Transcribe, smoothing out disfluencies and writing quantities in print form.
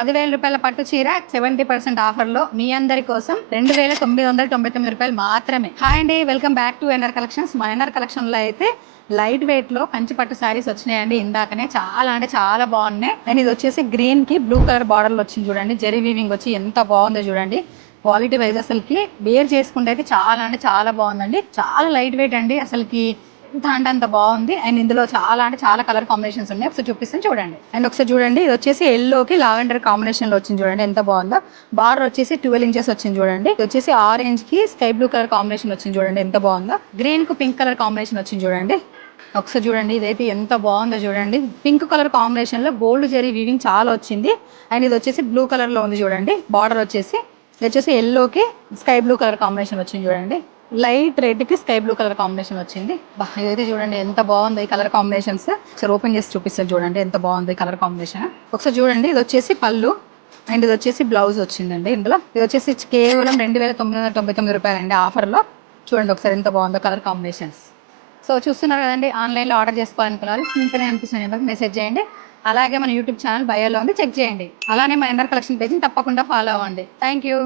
10,000 రూపాయల పట్టు చీర 70% ఆఫర్లో మీ అందరి కోసం 2,999 రూపాయలు మాత్రమే. హాయ్ అండి, welcome back to NR collections. మా ఎన్ఆర్ కలెక్షన్లో అయితే లైట్ వెయిట్ లో కంచి పట్టు శారీస్ వచ్చినాయండి. ఇందాకనే చాలా అంటే చాలా బాగున్నాయి. అండ్ ఇది వచ్చేసి గ్రీన్ కి బ్లూ కలర్ బార్డర్ లో వచ్చింది చూడండి. జెరీ వీవింగ్ వచ్చి ఎంత బాగుందో చూడండి. క్వాలిటీ వైజ్ అసలుకి వేర్ చేసుకుంటే అయితే చాలా అంటే చాలా బాగుందండి. చాలా లైట్ వెయిట్ అండి, అసలుకి ఎంత అంటే అంత బాగుంది. అండ్ ఇందులో చాలా అంటే చాలా కలర్ కాంబినేషన్స్ ఉన్నాయి. ఒకసారి చూపిస్తాను చూడండి. అండ్ ఒకసారి చూడండి, ఇది వచ్చేసి ఎల్లోకి లావెండర్ కాంబినేషన్ లో వచ్చింది చూడండి, ఎంత బాగుందో. బార్డర్ వచ్చేసి 12 ఇంచెస్ వచ్చింది చూడండి. ఇది వచ్చేసి ఆరెంజ్ కి స్కై బ్లూ కలర్ కాంబినేషన్ వచ్చింది చూడండి, ఎంత బాగుందో. గ్రీన్ కు పింక్ కలర్ కాంబినేషన్ వచ్చింది చూడండి. ఒకసారి చూడండి, ఇదైతే ఎంత బాగుందో చూడండి. పింక్ కలర్ కాంబినేషన్ లో గోల్డ్ జరీ వీవింగ్ చాలా వచ్చింది. అండ్ ఇది వచ్చేసి బ్లూ కలర్ లో ఉంది చూడండి. బార్డర్ వచ్చేసి ఇది వచ్చేసి ఎల్లోకి స్కై బ్లూ కలర్ కాంబినేషన్ వచ్చింది చూడండి. లైట్ రెడ్ కి స్కై బ్లూ కలర్ కాంబినేషన్ వచ్చింది. ఇదైతే చూడండి ఎంత బాగుంది ఈ కలర్ కాంబినేషన్స్. ఒకసారి ఓపెన్ చేసి చూపిస్తాను చూడండి, ఎంత బాగుంది కలర్ కాంబినేషన్. ఒకసారి చూడండి, ఇది వచ్చేసి పళ్ళు అండ్ ఇది వచ్చేసి బ్లౌజ్ వచ్చిందండి. ఇందులో ఇది వచ్చేసి కేవలం 2,999 రూపాయలు అండి ఆఫర్లో. చూడండి ఒకసారి ఎంత బాగుందో కలర్ కాంబినేషన్స్. సో చూస్తున్నారు కదండి, ఆన్లైన్లో ఆర్డర్ చేసుకోవాలనుకున్నారు సింపుల్గా అనిపిస్తుంది నెంబర్కి మెసేజ్ చేయండి. అలాగే మన యూట్యూబ్ ఛానల్ బయోలో ఉంది, చెక్ చేయండి. అలానే మన ఎన్ఆర్ కలెక్షన్ పేజ్ని తప్పకుండా ఫాలో అవ్వండి. Thank you.